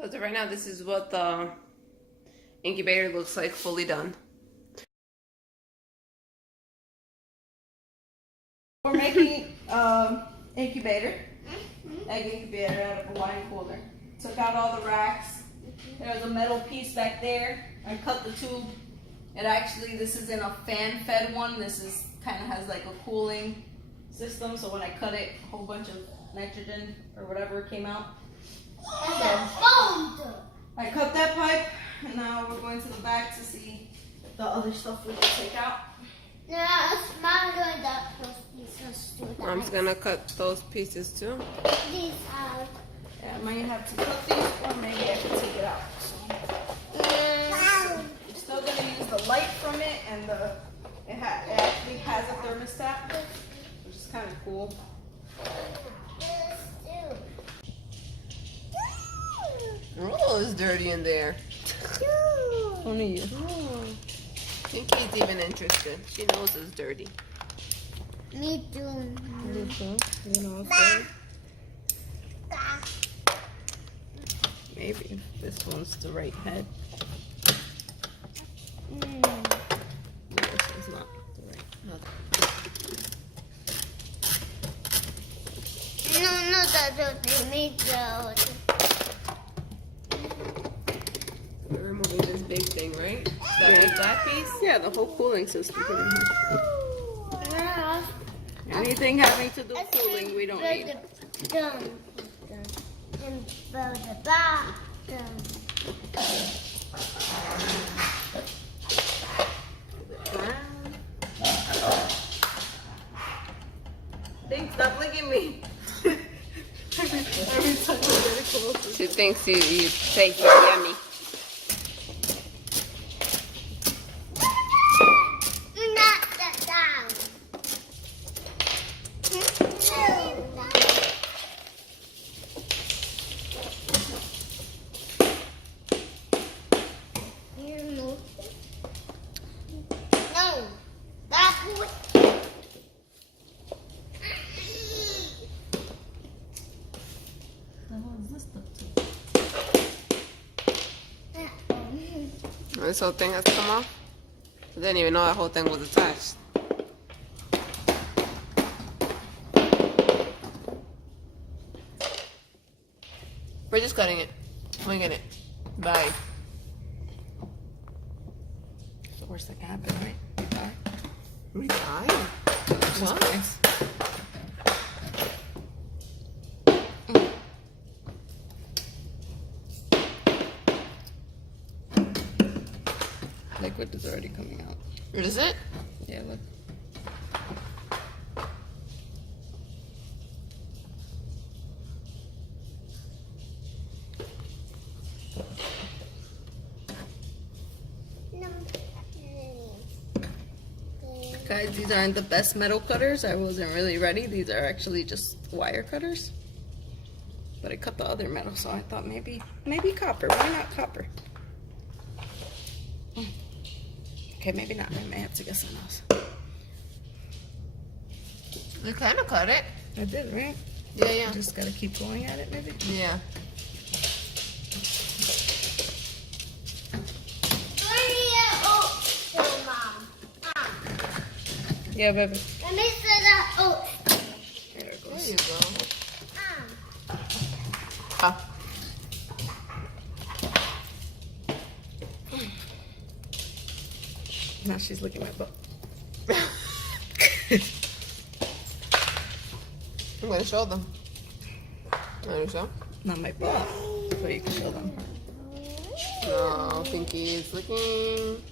So right now, this is what the incubator looks like fully done. We're making incubator, egg incubator out of a wine cooler. Took out all the racks. There's a metal piece back there. I cut the tube. It actually, this is in a fan-fed one. This is kind of has like a cooling system. So when I cut it, a whole bunch of nitrogen or whatever came out. So I cut that pipe, and now we're going to the back to see the other stuff we can take out. Mom's gonna cut those pieces too. Yeah, I might have to cut these, or maybe I can take it out. So, you're still gonna use the light from it, and it actually has a thermostat, which is kind of cool. Oh, it's dirty in there. Only you. Pinky's even interested. She knows it's dirty. Me too. You too. You know it's dirty. Maybe this one's the right head. No, this one's not the right. No, that's me too. We're removing this big thing, right? That piece? Yeah, the whole cooling system pretty much. Anything having to do with cooling, we don't need. Think, stop licking me. Every time I get it closer. She thinks you taste yummy. This whole thing has come off. I didn't even know that whole thing was attached. We're just cutting it. Winging it. Bye. It's the worst that can happen, right? We die? What? Liquid is already coming out. Is it? Yeah, look. Guys, these aren't the best metal cutters. I wasn't really ready. These are actually just wire cutters. But I cut the other metal, so I thought maybe copper. Why not copper? Okay, maybe not. I may have to get something else. You kind of cut it. I did, right? Yeah, yeah. Just gotta keep going at it, maybe? Yeah. Yeah, baby. Let me say that. Oh. There it There goes. you go. Ah. Now she's licking my butt. I'm gonna show them. Want to show? Not my butt. So you can show them. No, Pinky is licking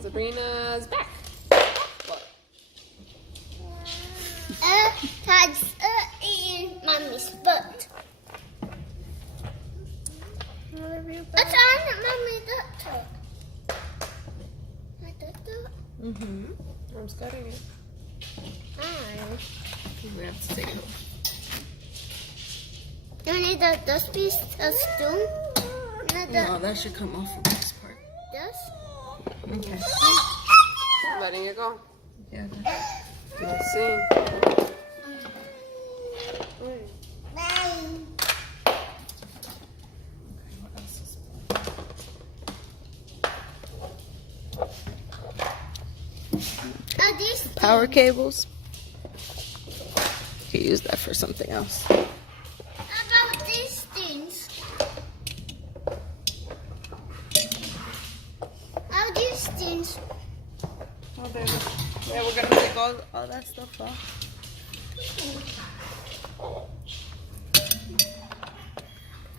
Sabrina's back. What? Tad's eating Mommy's butt. What's on Mommy's butt? Mm-hmm. I'm cutting it. We have to take it. You need this piece too? No, that should come off of this part. This? Okay. I'm letting it go. Yeah. Let's see. power cables. You can use that for something else. How about these things? How are these things? Oh, there. Yeah, we're gonna take all that stuff off.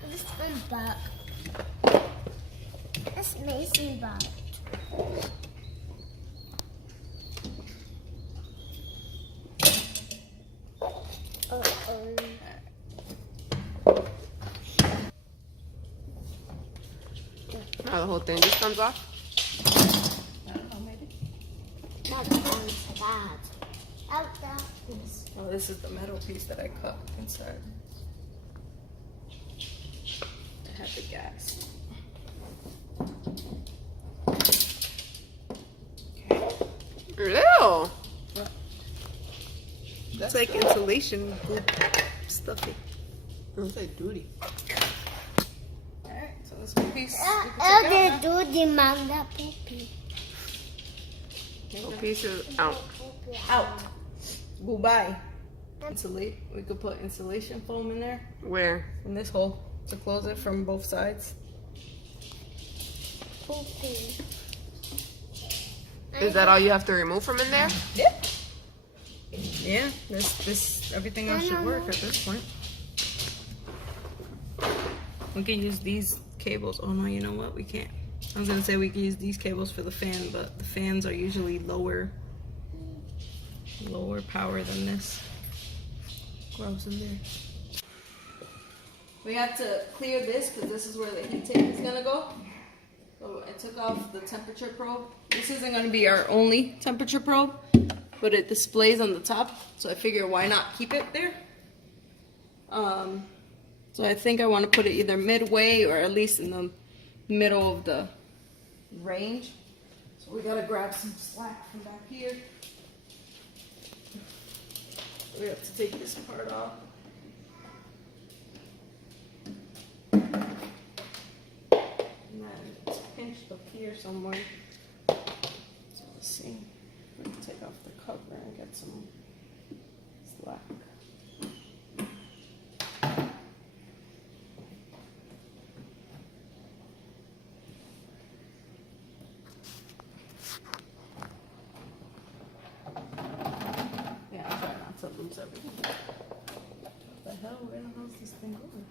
This one back. That's amazing back. Now the whole thing just comes off. I don't know, maybe. That one's bad. Out that piece. Oh, this is the metal piece that I cut inside. I had the gas. Ew. That's like insulation good stuffy. That's like duty. Alright, so this one piece. I'll do the manga poopy. Whole piece is out. Out. Goodbye. Insulate. We could put insulation foam in there. Where? In this hole to close it from both sides. Poopy. Is that all you have to remove from in there? Yeah. Yeah. This everything else should work at this point. We can use these cables. Oh no, you know what? We can't. I was gonna say we can use these cables for the fan, but the fans are usually lower power than this. Gross in there. We have to clear this because this is where the heat tape is gonna go. So I took off the temperature probe. This isn't gonna be our only temperature probe, but it displays on the top. So I figure why not keep it there? So I think I want to put it either midway or at least in the middle of the range. So we gotta grab some slack from back here. We have to take this part off. And then it's pinched up here somewhere. So let's see. We can take off the cover and get some slack. Yeah, I'll try not to lose everything. What the hell? Where the hell is this thing going?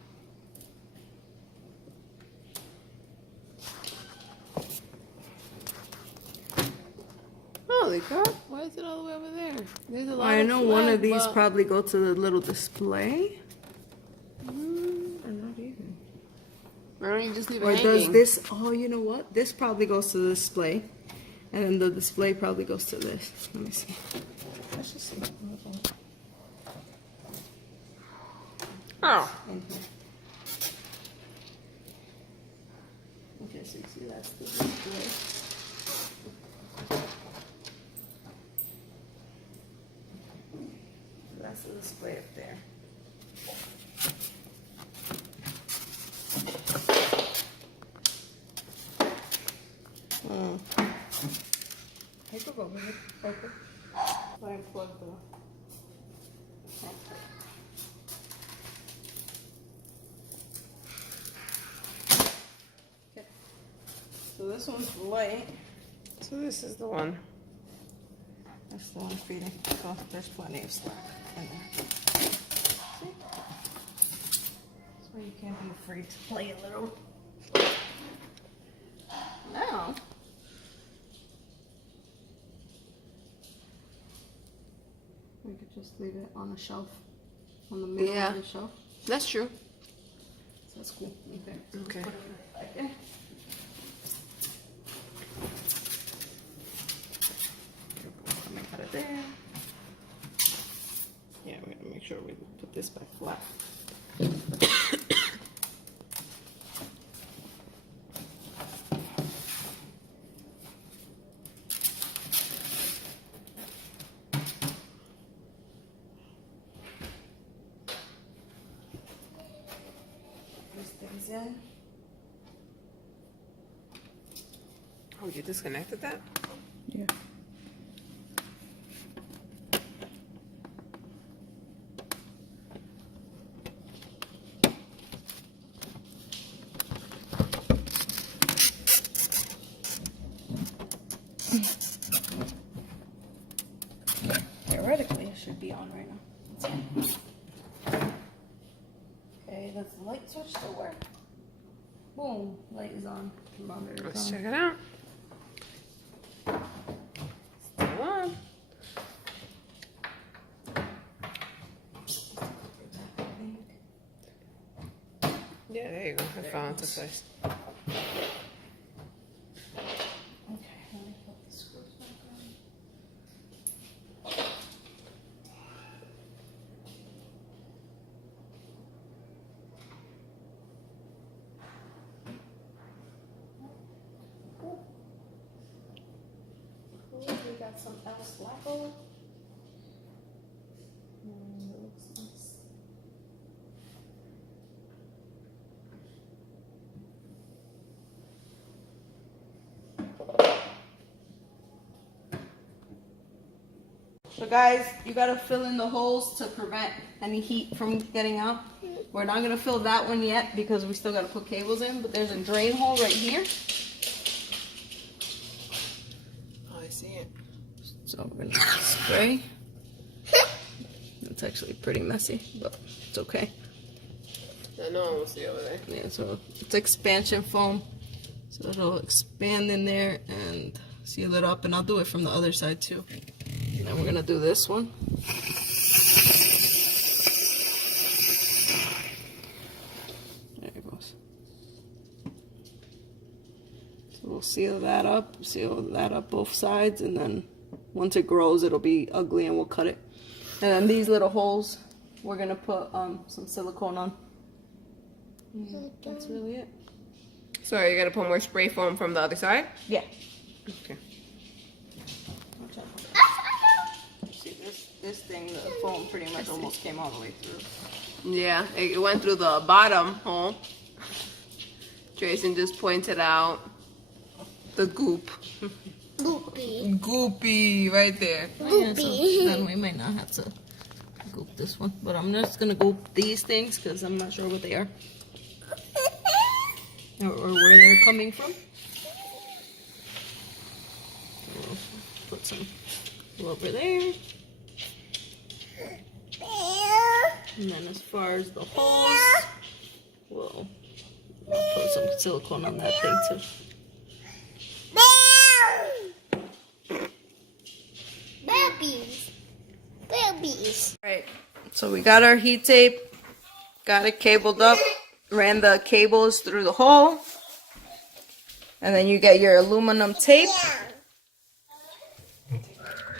Holy crap! Why is it all the way over there? There's a lot. I know one of these but... probably go to the little display. Or not even. Why don't you just leave it Or hanging? does this? Oh, you know what? This probably goes to the display, and then the display probably goes to this. Let me see. Let's just see. Oh. In here. Okay, so you see that's the display. That's the display up there. I could go with it. Okay. So I plug the. Okay. So this one's the light. So this is the one. That's the one feeding. So there's plenty of slack in there. See? That's why you can't be afraid to play a little. Now, we could just leave it on a shelf, on the middle of the shelf. That's true. So that's cool. Okay. So Okay. Put it back in. Coming out of there. Yeah, we're gonna make sure we put this back flat. This thing's in. Oh, you disconnected that? Yeah. does the light switch still work? Boom, light is on. Thermometer is Let's on. check it out. Still on. Yeah, there you go. I found the place. Okay, let me put the screws back on. We got some else Blacko. It looks nice. So guys, you gotta fill in the holes to prevent any heat from getting out. We're not gonna fill that one yet because we still gotta put cables in, but there's a drain hole right here. Oh, I see it. So we're gonna spray. It's actually pretty messy, but it's okay. No one will see over there. Yeah, so it's expansion foam. So it'll expand in there and seal it up, and I'll do it from the other side too. And then we're gonna do this one. There it goes. So we'll seal that up both sides, and then once it grows, it'll be ugly and we'll cut it. And then these little holes, we're gonna put some silicone on. That's really it. So are you gonna put more spray foam from the other side? Yeah. Okay. Watch out. See this thing, the foam pretty much almost came all the way through. Yeah, it went through the bottom hole. Jason just pointed out the goop. Goopy. Goopy, right there. Yeah, so then we might not have to goop this one, but I'm just gonna goop these things because I'm not sure what they are or where they're coming from. So we'll put some over there. And then as far as the holes, we'll put some silicone on that thing too. Babies. Babies. Right, so we got our heat tape, got it cabled up, ran the cables through the hole, and then you get your aluminum tape,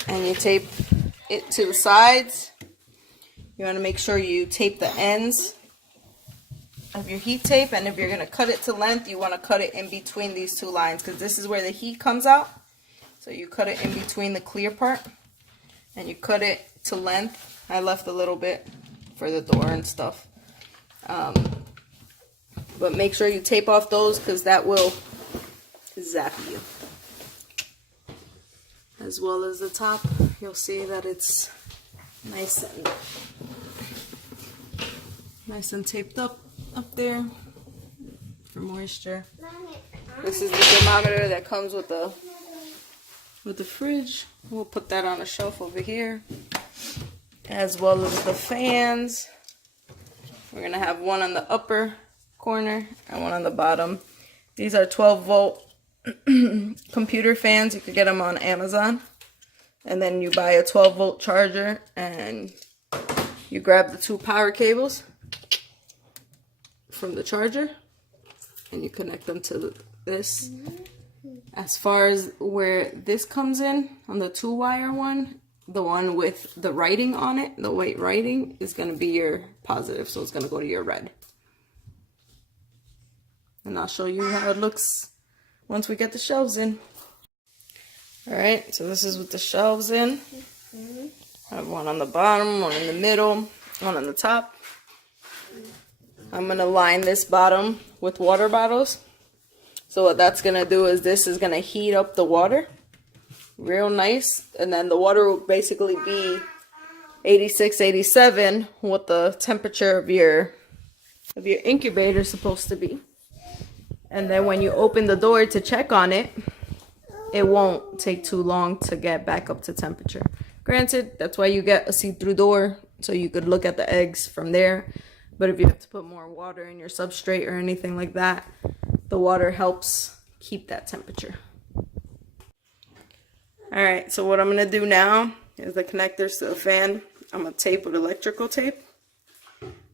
and you tape it to the sides. You want to make sure you tape the ends of your heat tape, and if you're going to cut it to length, you want to cut it in between these two lines because this is where the heat comes out. So you cut it in between the clear part, and you cut it to length. I left a little bit for the door and stuff. But make sure you tape off those because that will zap you. As well as the top, you'll see that it's nice and taped up there for moisture. This is the thermometer that comes with the fridge. We'll put that on a shelf over here, as well as the fans. We're gonna have one on the upper corner and one on the bottom. These are 12-volt computer fans. You could get them on Amazon, and then you buy a 12-volt charger and you grab the two power cables from the charger and you connect them to this. As far as where this comes in, on the 2-wire one, the one with the writing on it, the white writing, is going to be your positive, so it's going to go to your red. And I'll show you how it looks once we get the shelves in. Alright, so this is with the shelves in. I have one on the bottom, one in the middle, one on the top. I'm going to line this bottom with water bottles. So what that's going to do is this is going to heat up the water real nice. And then the water will basically be 86, 87, what the temperature of your incubator is supposed to be. And then when you open the door to check on it, it won't take too long to get back up to temperature. Granted, that's why you get a see-through door, so you could look at the eggs from there. But if you have to put more water in your substrate or anything like that, the water helps keep that temperature. All right, so what I'm gonna do now is the connectors to the fan. I'm gonna tape with electrical tape.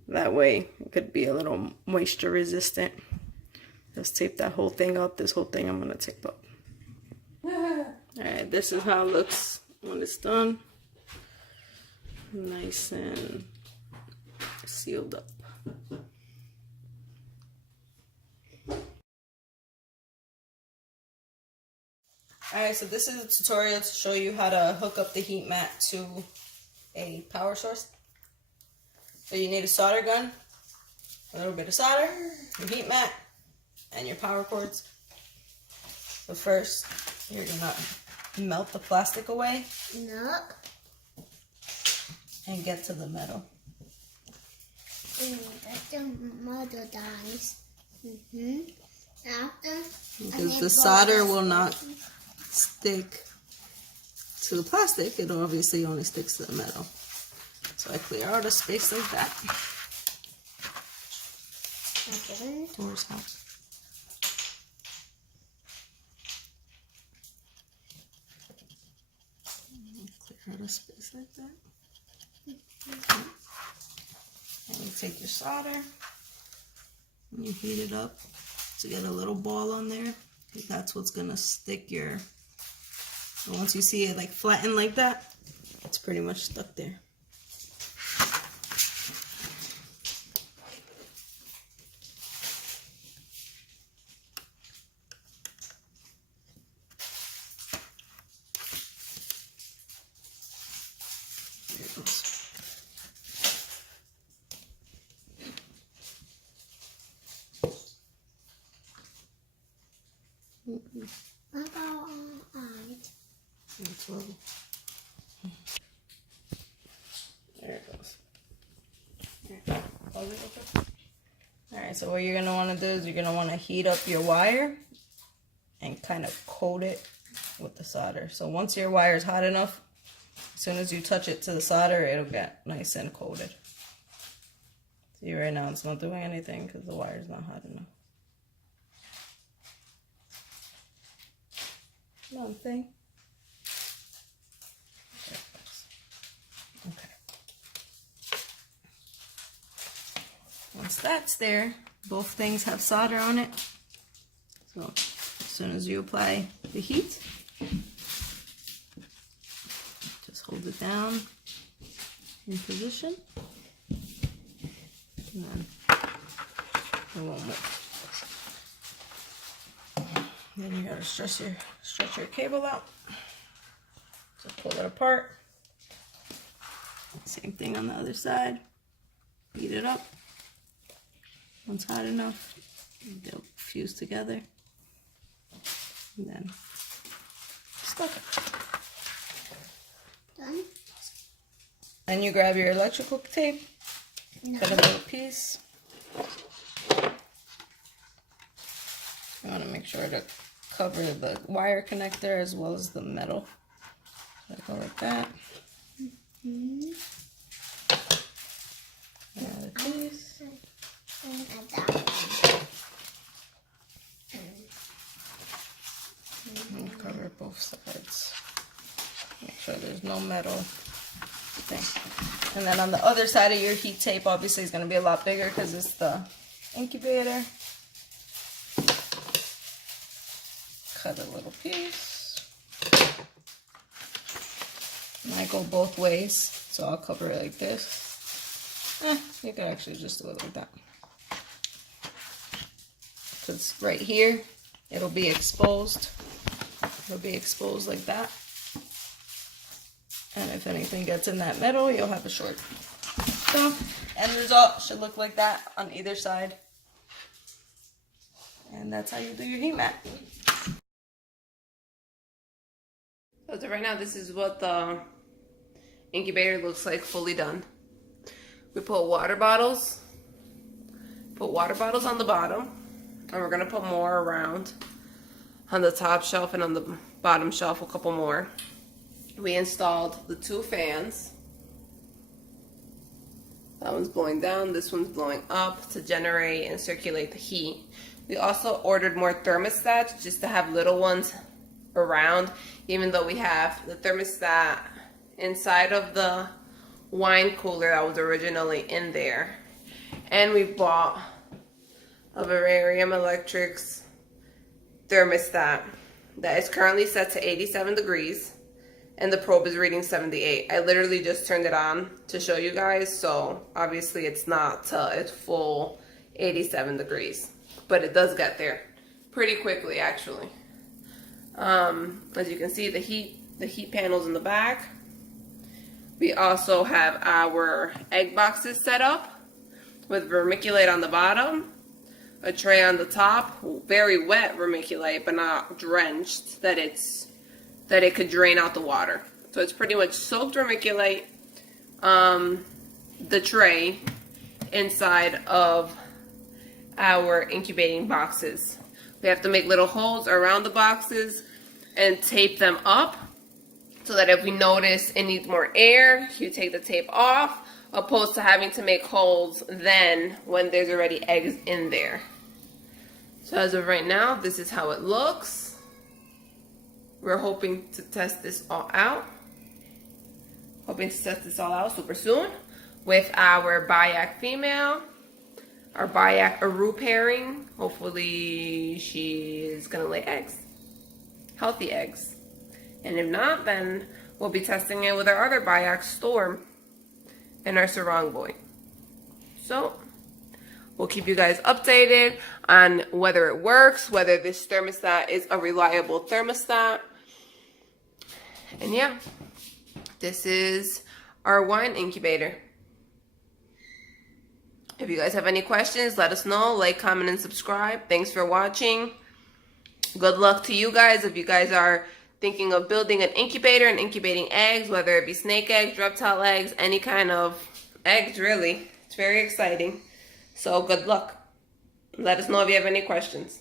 That way it could be a little moisture resistant. Just tape that whole thing up. This whole thing I'm gonna tape up. All right, this is how it looks when it's done. Nice and sealed up. Alright, so this is a tutorial to show you how to hook up the heat mat to a power source. So you need a solder gun, a little bit of solder, your heat mat, and your power cords. So first, you're gonna melt the plastic away. Look. And get to the metal. That's the model dies. After. Because the solder will not stick to the plastic, it obviously only sticks to the metal. So I clear out a space like that. Doors help. Clear out a space like that. And you take your solder and you heat it up to get a little ball on there. Because that's what's gonna stick your. So once you see it like flatten like that, it's pretty much stuck there. There it goes. There it goes. Alright, so what you're going to want to do is you're going to want to heat up your wire and kind of coat it with the solder. So once your wire is hot enough, as soon as you touch it to the solder, it'll get nice and coated. See, right now it's not doing anything because the wire is not hot enough. Nothing. Okay. Once that's there, both things have solder on it. So as soon as you apply the heat, just hold it down in position, and then it won't move. Then you gotta stretch your cable out. So pull it apart. Same thing on the other side. Heat it up. Once hot enough, they'll fuse together. And then stuck it. Done. Then you grab your electrical tape, No. cut a little piece. You want to make sure to cover the wire connector as well as the metal. So I go like that. Another piece. And cover both sides. Make sure there's no metal thing. And then on the other side of your heat tape, obviously, is going to be a lot bigger because it's the incubator. Cut a little piece. And I go both ways, so I'll cover it like this. You could actually just do it like that. Because right here, it'll be exposed. It'll be exposed like that. And if anything gets in that metal, you'll have a short. So, end result should look like that on either side. And that's how you do your heat mat. So right now, this is what the incubator looks like fully done. We put water bottles on the bottom, and we're gonna put more around on the top shelf and on the bottom shelf, a couple more. We installed the 2 fans. That one's blowing down, this one's blowing up to generate and circulate the heat. We also ordered more thermostats just to have little ones around, even though we have the thermostat inside of the wine cooler that was originally in there. And we bought a Vivarium Electric's thermostat that is currently set to 87 degrees and the probe is reading 78. I literally just turned it on to show you guys, so obviously it's not to its full 87 degrees, but it does get there pretty quickly actually. As you can see, the heat panels in the back. We also have our egg boxes set up with vermiculite on the bottom, a tray on the top, very wet vermiculite but not drenched, that it could drain out the water. So it's pretty much soaked vermiculite, the tray inside of our incubating boxes. We have to make little holes around the boxes and tape them up so that if we notice it needs more air, you take the tape off, opposed to having to make holes then when there's already eggs in there. So as of right now, this is how it looks. We're hoping to test this all out. Super soon with our BIAK female, our BIAK Aru pairing. Hopefully she's gonna lay eggs, healthy eggs. And if not, then we'll be testing it with our other BIAK Storm and our Sarong Boy. So we'll keep you guys updated on whether it works, whether this thermostat is a reliable thermostat. And yeah, this is our wine incubator. If you guys have any questions, let us know. Like, comment, and subscribe. Thanks for watching. Good luck to you guys if you guys are thinking of building an incubator and incubating eggs, whether it be snake eggs, reptile eggs, any kind of eggs, really. It's very exciting. So good luck. Let us know if you have any questions.